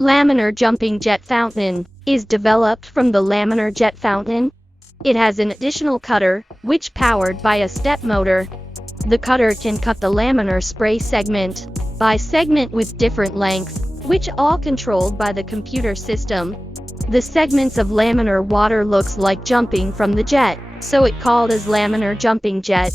Laminar Jumping Jet Fountain is developed from the Laminar Jet Fountain. It has an additional cutter, which powered by a step motor. The cutter can cut the laminar spray segment by segment with different lengths, which all controlled by the computer system. The segments of laminar water looks like jumping from the jet, so it called as Laminar Jumping Jet.